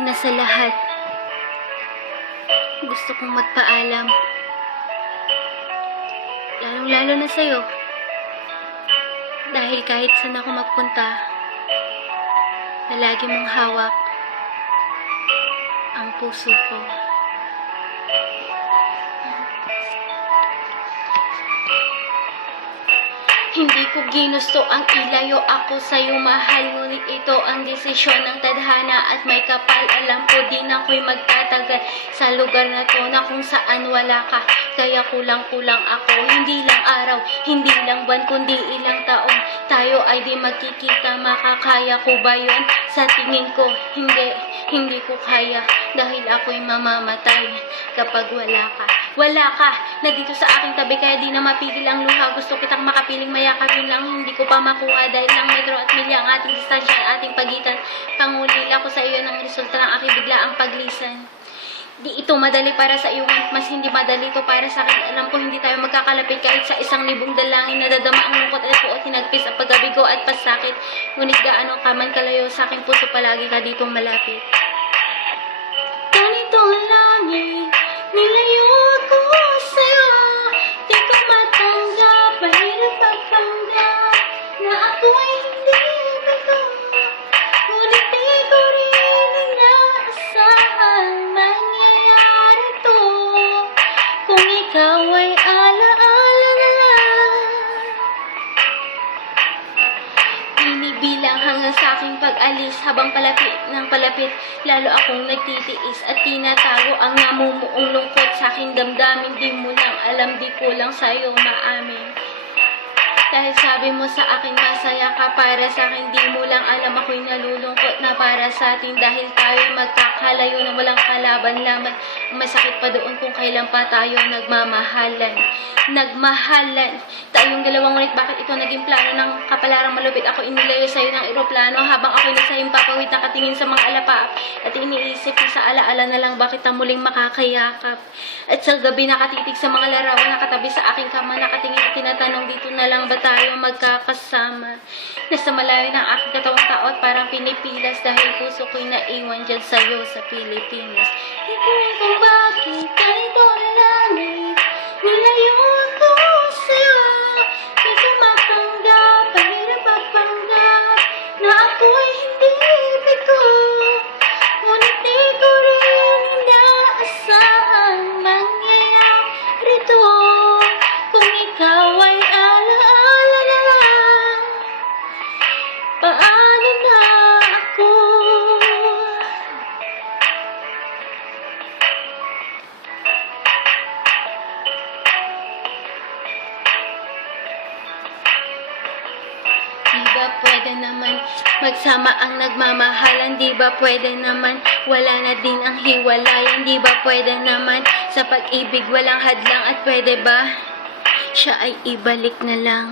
Una sa lahat, gusto kong magpaalam. Lalong-lalo na sa'yo. Dahil kahit saan ako magpunta, na lagi mong hawak ang puso ko. Hindi ko ginusto ang ilayo ako sa'yo, mahal. Ngunit ito ang desisyon ng tadhana at may kapal. Alam ko din ako'y magtatagal sa lugar na to na kung saan wala ka. Kaya kulang-kulang ako, hindi lang araw, hindi lang buwan, kundi ilang taon. Tayo ay di magkikita, makakaya ko ba yun? Sa tingin ko, hindi ko kaya. Dahil ako'y mamamatay kapag wala ka. Wala ka na dito sa aking tabi, kaya di na mapigil ang luha. Gusto kitang makapiling, mayakapin lang, hindi ko pa makuha. Dahil lang metro at milya ang ating distansya, ang ating pagitan. Pangulila ko sa iyo ng resulta ng aking biglaang paglisan. Di ito madali para sa iyo, mas hindi madali ito para sa akin. Alam ko hindi tayo magkakalapit kahit sa 1,000 dalangin. Nadadama ang lungkot at puot, hinagpis ang pagkabigo at pasakit. Ngunit gaano ka man kalayo sa aking puso, palagi ka ditong malapit. Ganito langit, nilayo ako sa'yo. Di ko matanggap, mahirap magpanggap na ako'y hindi bago. Ngunit di ko rin inaasahan mangyayari to. Kung ikaw ay alaala na lang. Binibilang hanggang sa aking pag-alis, habang palapit ng palapit, lalo akong nagtitiis at tinatago ang namumuong lungkot sa aking damdamin. Di mo lang alam, di ko lang sa'yo maamin. Dahil sabi mo sa akin masaya ka para sa akin, di mo lang alam ako'y nalulungkot na para sa atin. Dahil tayo magkakalayo na walang kalaban-laban. Masakit pa doon kung kailan pa tayo nagmamahalan. Tayong dalawang, ngunit bakit ito naging plano ng kapalarang malupit? Ako inilayo sa'yo ng eroplano habang ako'y nasa himpapawid, nakatingin sa mga alapaap. At iniisip ko sa alaala na lang bakit na muling makakayakap. At sa gabi nakatitig sa mga larawan, nakatabi sa aking kama, nakatingin at tinatanong, dito na lang ba tayo magkakasama? Nasa malayo ng aking katawang taot, parang pinipilas dahil puso ko'y naiwan dyan sa'yo sa Pilipinas. Di ko rin kung bakit ganito lang nilayo ako sa'yo. Di ko matanggap, mahirap magpanggap na ako'y hindi bigo. Ngunit di ko rin inaasahang mangyayari to. Kung ikaw ay alaala na lang, paano na ako? Di ba pwede naman magsama ang nagmamahalan? Di ba pwede naman wala na din ang hiwalayan? Di ba pwede naman sa pag-ibig walang hadlang? At pwede ba siya ay ibalik na lang?